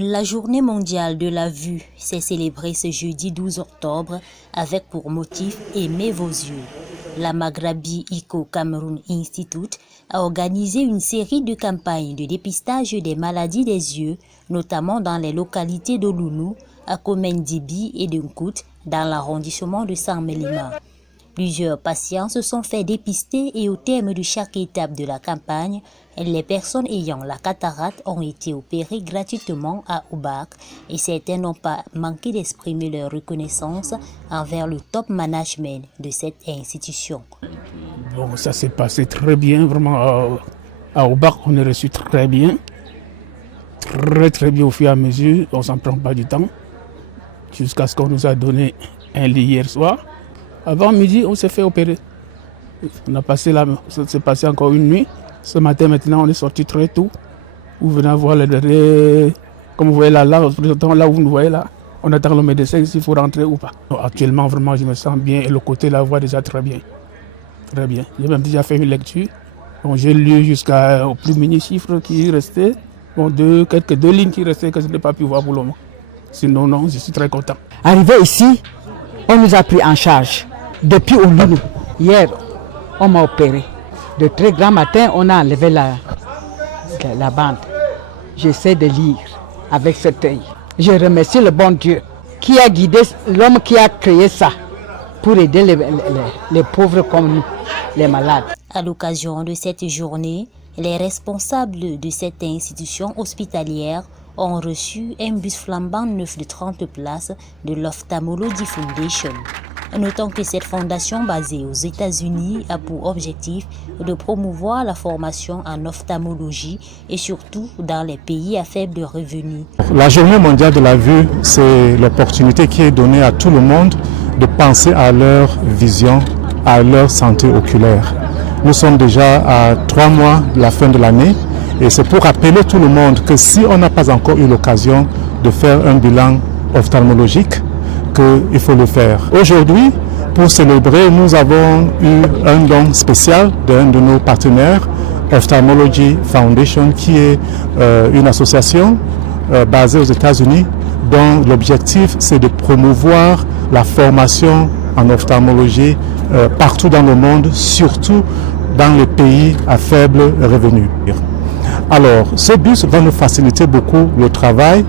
La journée mondiale de la vue s'est célébrée ce jeudi 12 octobre avec pour motif « Aimez vos yeux ». La Maghrabi Eco Cameroun Institute a organisé une série de campagnes de dépistage des maladies des yeux, notamment dans les localités d'Oulounou, Akomendibi et de Nkout, dans l'arrondissement de Sarmélima. Plusieurs patients se sont fait dépister et au terme de chaque étape de la campagne, les personnes ayant la cataracte ont été opérées gratuitement à Oubak et certains n'ont pas manqué d'exprimer leur reconnaissance envers le top management de cette institution. Bon, ça s'est passé très bien, vraiment. À Oubak, on est reçu très bien. Très bien au fur et à mesure, on ne s'en prend pas du temps. Jusqu'à ce qu'on nous a donné un lit hier soir. Avant midi, on s'est fait opérer. On a passé là, ça s'est passé encore une nuit. Ce matin, maintenant, on est sorti très tôt. Vous venez voir le dernier, comme vous voyez là, là où vous nous voyez là, on attend le médecin s'il faut rentrer ou pas. Donc, actuellement, vraiment, je me sens bien et le côté là, voit déjà très bien. Très bien. J'ai même déjà fait une lecture. Bon, j'ai lu jusqu'au plus mini chiffre qui restait. Bon, quelques deux lignes qui restaient que je n'ai pas pu voir pour le moment. Sinon, non, je suis très content. Arrivé ici, on nous a pris en charge. Depuis Oulounou, hier, on m'a opéré. De très grand matin, on a enlevé la bande. J'essaie de lire avec cet œil. Je remercie le bon Dieu qui a guidé l'homme qui a créé ça pour aider les pauvres comme nous, les malades. À l'occasion de cette journée, les responsables de cette institution hospitalière ont reçu un bus flambant neuf de 30 places de l'Ophthalmology Foundation. Notons que cette fondation basée aux États-Unis a pour objectif de promouvoir la formation en ophtalmologie et surtout dans les pays à faible revenu. La journée mondiale de la vue, c'est l'opportunité qui est donnée à tout le monde de penser à leur vision, à leur santé oculaire. Nous sommes déjà à 3 mois de la fin de l'année et c'est pour rappeler tout le monde que si on n'a pas encore eu l'occasion de faire un bilan ophtalmologique, qu'il faut le faire. Aujourd'hui, pour célébrer, nous avons eu un don spécial d'un de nos partenaires, Ophthalmology Foundation, qui est une association basée aux États-Unis dont l'objectif c'est de promouvoir la formation en ophtalmologie partout dans le monde, surtout dans les pays à faible revenu. Alors, ce bus va nous faciliter beaucoup le travail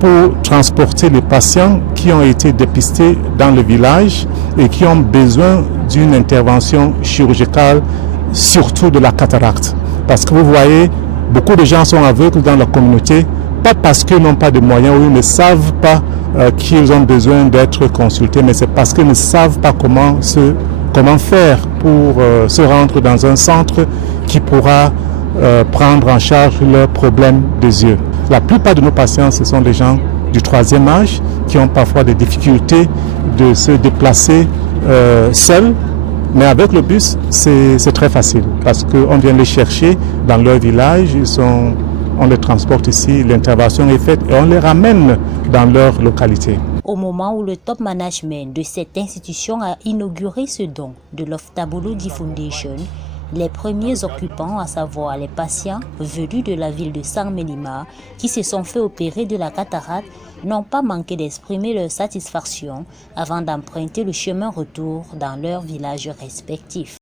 pour transporter les patients qui ont été dépistés dans le village et qui ont besoin d'une intervention chirurgicale, surtout de la cataracte. Parce que vous voyez, beaucoup de gens sont aveugles dans la communauté, pas parce qu'ils n'ont pas de moyens ou ils ne savent pas qu'ils ont besoin d'être consultés, mais c'est parce qu'ils ne savent pas comment faire pour se rendre dans un centre qui pourra prendre en charge leurs problèmes des yeux. La plupart de nos patients, ce sont des gens du 3e âge qui ont parfois des difficultés de se déplacer seuls. Mais avec le bus, c'est très facile parce qu'on vient les chercher dans leur village, on les transporte ici, l'intervention est faite et on les ramène dans leur localité. Au moment où le top management de cette institution a inauguré ce don de l'Ophthalmology Foundation, les premiers occupants, à savoir les patients venus de la ville de Sarmélima qui se sont fait opérer de la cataracte, n'ont pas manqué d'exprimer leur satisfaction avant d'emprunter le chemin retour dans leurs villages respectifs.